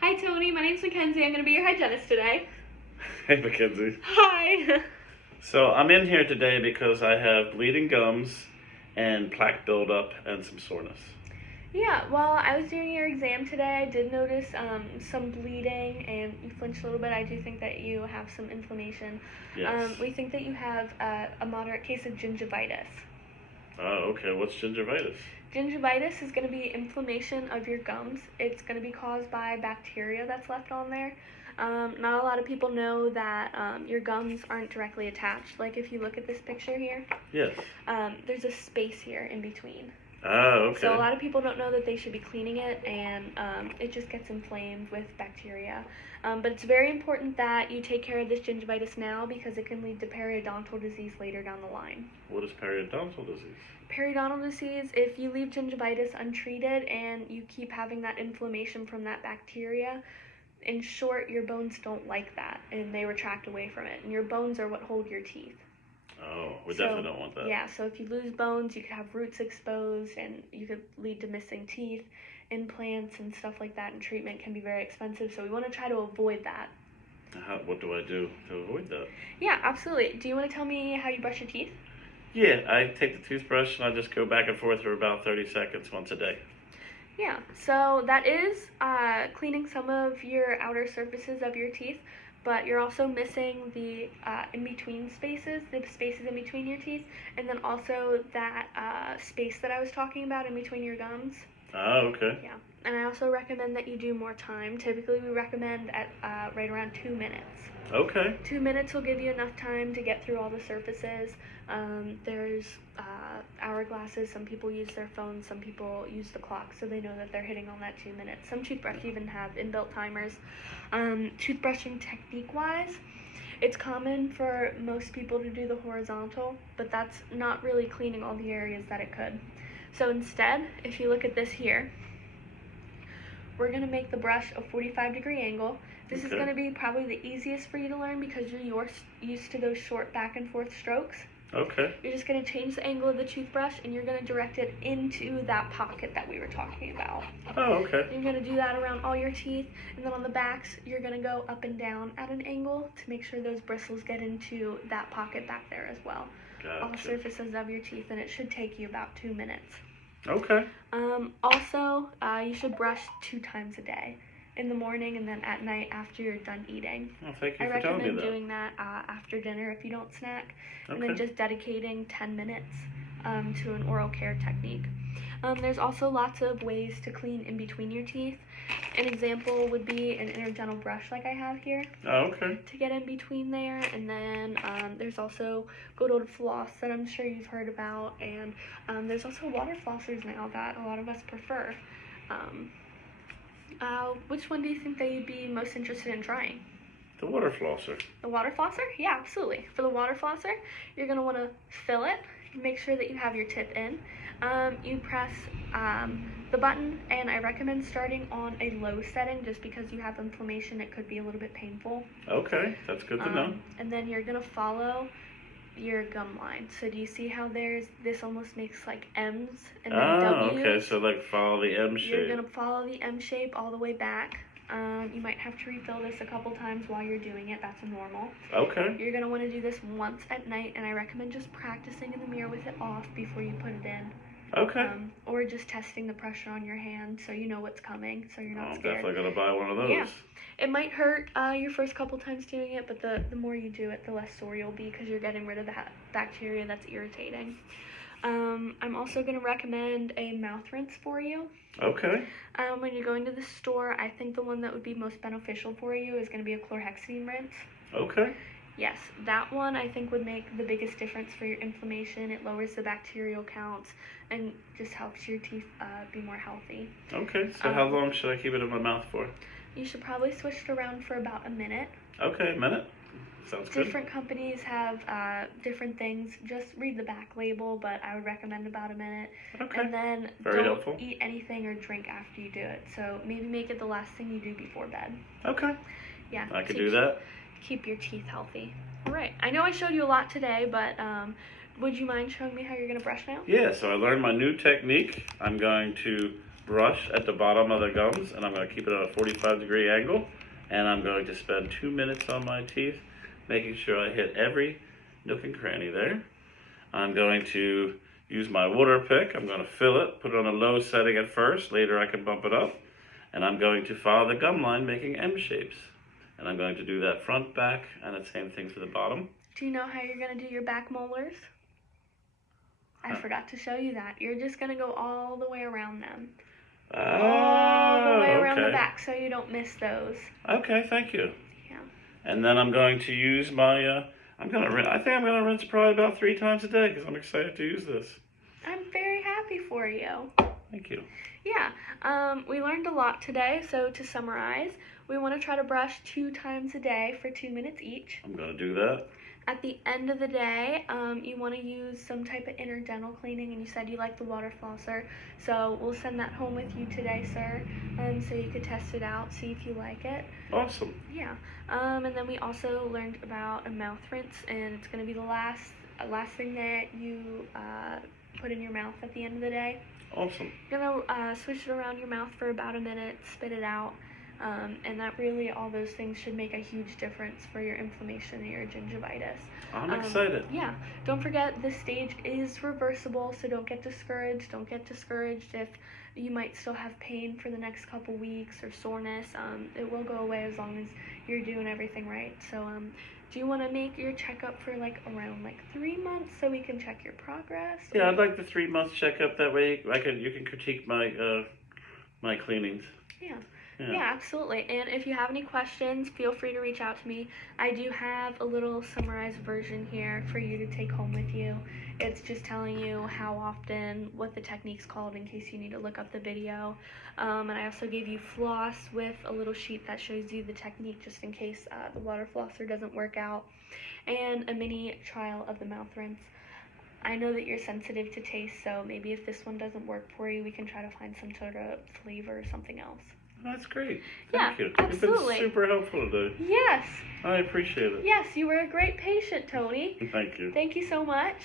Hi Tony, my name's Mackenzie. I'm going to be your hygienist today. Hey, Mackenzie. Hi. So I'm in here today because I have bleeding gums and plaque buildup and some soreness. Yeah, well, I was doing your exam today. I did notice some bleeding and you flinched a little bit. I do think that you have some inflammation. Yes. We think that you have a moderate case of gingivitis. Oh, okay. What's gingivitis? Gingivitis is going to be inflammation of your gums. It's going to be caused by bacteria that's left on there. Not a lot of people know that your gums aren't directly attached. Like if you look at this picture here, Yes. there's a space here in between. Oh, okay. So a lot of people don't know that they should be cleaning it, and it just gets inflamed with bacteria. But it's very important that you take care of this gingivitis now because it can lead to periodontal disease later down the line. What is periodontal disease? Periodontal disease, if you leave gingivitis untreated and you keep having that inflammation from that bacteria, in short, your bones don't like that and they retract away from it. And your bones are what hold your teeth. Oh, we definitely don't want that. Yeah, so if you lose bones, you could have roots exposed and you could lead to missing teeth. Implants and stuff like that, and treatment can be very expensive, so we want to try to avoid that. What do I do to avoid that? Yeah, absolutely. Do you want to tell me how you brush your teeth? Yeah, I take the toothbrush and I just go back and forth for about 30 seconds once a day. Yeah, so that is cleaning some of your outer surfaces of your teeth, but you're also missing the in-between spaces, the spaces in between your teeth, and then also that space that I was talking about in between your gums. Oh, okay. Yeah, and I also recommend that you do more time. Typically, we recommend at right around 2 minutes. Okay. 2 minutes will give you enough time to get through all the surfaces. There's hourglasses. Some people use their phones. Some people use the clock, so they know that they're hitting on that 2 minutes. Some toothbrushes even have inbuilt timers. Toothbrushing technique-wise, it's common for most people to do the horizontal, but that's not really cleaning all the areas that it could. So instead, if you look at this here, we're going to make the brush a 45-degree angle. This is going to be probably the easiest for you to learn because you're used to those short back and forth strokes. Okay. You're just going to change the angle of the toothbrush and you're going to direct it into that pocket that we were talking about. Oh, okay. You're going to do that around all your teeth, and then on the backs, you're going to go up and down at an angle to make sure those bristles get into that pocket back there as well. Gotcha. All surfaces of your teeth, and it should take you about 2 minutes. Okay. Also, you should brush 2 times a day, in the morning and then at night after you're done eating. Oh, thank you I for telling me recommend that. doing that after dinner if you don't snack, and Okay. then just dedicating 10 minutes to an oral care technique. There's also lots of ways to clean in between your teeth. An example would be an interdental brush like I have here. Oh, okay. To get in between there, and then there's also good old floss that I'm sure you've heard about, and there's also water flossers now that a lot of us prefer. Which one do you think that you'd be most interested in trying? The water flosser. The water flosser? Yeah, absolutely. For the water flosser, you're going to want to fill it, make sure that you have your tip in. You press the button, and I recommend starting on a low setting just because you have inflammation. It could be a little bit painful. Okay, that's good to know. And then you're going to follow your gum line. So do you see how this almost makes like M's and then W's? Okay, so like follow the M shape. You're going to follow the M shape all the way back. You might have to refill this a couple times while you're doing it. That's normal. Okay. You're going to want to do this once at night, and I recommend just practicing in the mirror with it off before you put it in. Okay. Or just testing the pressure on your hand so you know what's coming, so you're not I'm scared. definitely going to buy one of those. Yeah. It might hurt your first couple times doing it, but the more you do it, the less sore you'll be because you're getting rid of that bacteria that's irritating. I'm also going to recommend a mouth rinse for you. Okay. When you're going to the store, I think the one that would be most beneficial for you is going to be a chlorhexidine rinse. Okay. Yes, that one I think would make the biggest difference for your inflammation. It lowers the bacterial counts and just helps your teeth be more healthy. Okay, so how long should I keep it in my mouth for? You should probably switch it around for about a minute. Okay, a minute. Sounds good. Different companies have different things. Just read the back label, but I would recommend about a minute. Okay. And then Very don't helpful. eat anything or drink after you do it. So maybe make it the last thing you do before bed. Okay. Yeah. I could do that. Keep your teeth healthy. All right. I know I showed you a lot today, but would you mind showing me how you're going to brush now? Yeah, so I learned my new technique. I'm going to brush at the bottom of the gums, and I'm going to keep it at a 45-degree angle, and I'm going to spend 2 minutes on my teeth, making sure I hit every nook and cranny there. I'm going to use my water pick. I'm going to fill it, put it on a low setting at first. Later I can bump it up. And I'm going to follow the gum line, making M shapes. And I'm going to do that front, back, and the same thing for the bottom. Do you know how you're going to do your back molars? I forgot to show you that. You're just going to go all the way around them. All the way around the back so you don't miss those. Okay, thank you. Yeah. And then I'm going to use my, I think I'm going to rinse probably about 3 times a day because I'm excited to use this. I'm very happy for you. Thank you. Yeah, we learned a lot today, so to summarize, we want to try to brush 2 times a day for 2 minutes each. I'm going to do that. At the end of the day, you want to use some type of inner dental cleaning, and you said you like the water flosser, so we'll send that home with you today, sir, so you could test it out, see if you like it. Awesome. Yeah, and then we also learned about a mouth rinse, and it's going to be the last thing that you put in your mouth at the end of the day. Awesome. You're going to swish it around your mouth for about a minute, spit it out, and that really, all those things should make a huge difference for your inflammation and your gingivitis. I'm excited. Yeah. Don't forget, this stage is reversible, so don't get discouraged. Don't get discouraged if you might still have pain for the next couple weeks or soreness. It will go away as long as you're doing everything right. So, do you want to make your checkup for around 3 months so we can check your progress? Yeah, I'd like the 3 months checkup. That way you can critique my my cleanings. Yeah, absolutely. And if you have any questions, feel free to reach out to me. I do have a little summarized version here for you to take home with you. It's just telling you how often, what the technique's called in case you need to look up the video. And I also gave you floss with a little sheet that shows you the technique just in case the water flosser doesn't work out. And a mini trial of the mouth rinse. I know that you're sensitive to taste, so maybe if this one doesn't work for you, we can try to find some sort of flavor or something else. That's great. Yeah, Thank you. absolutely. You've been super helpful today. Yes. I appreciate it. Yes, you were a great patient, Tony. Thank you. Thank you so much.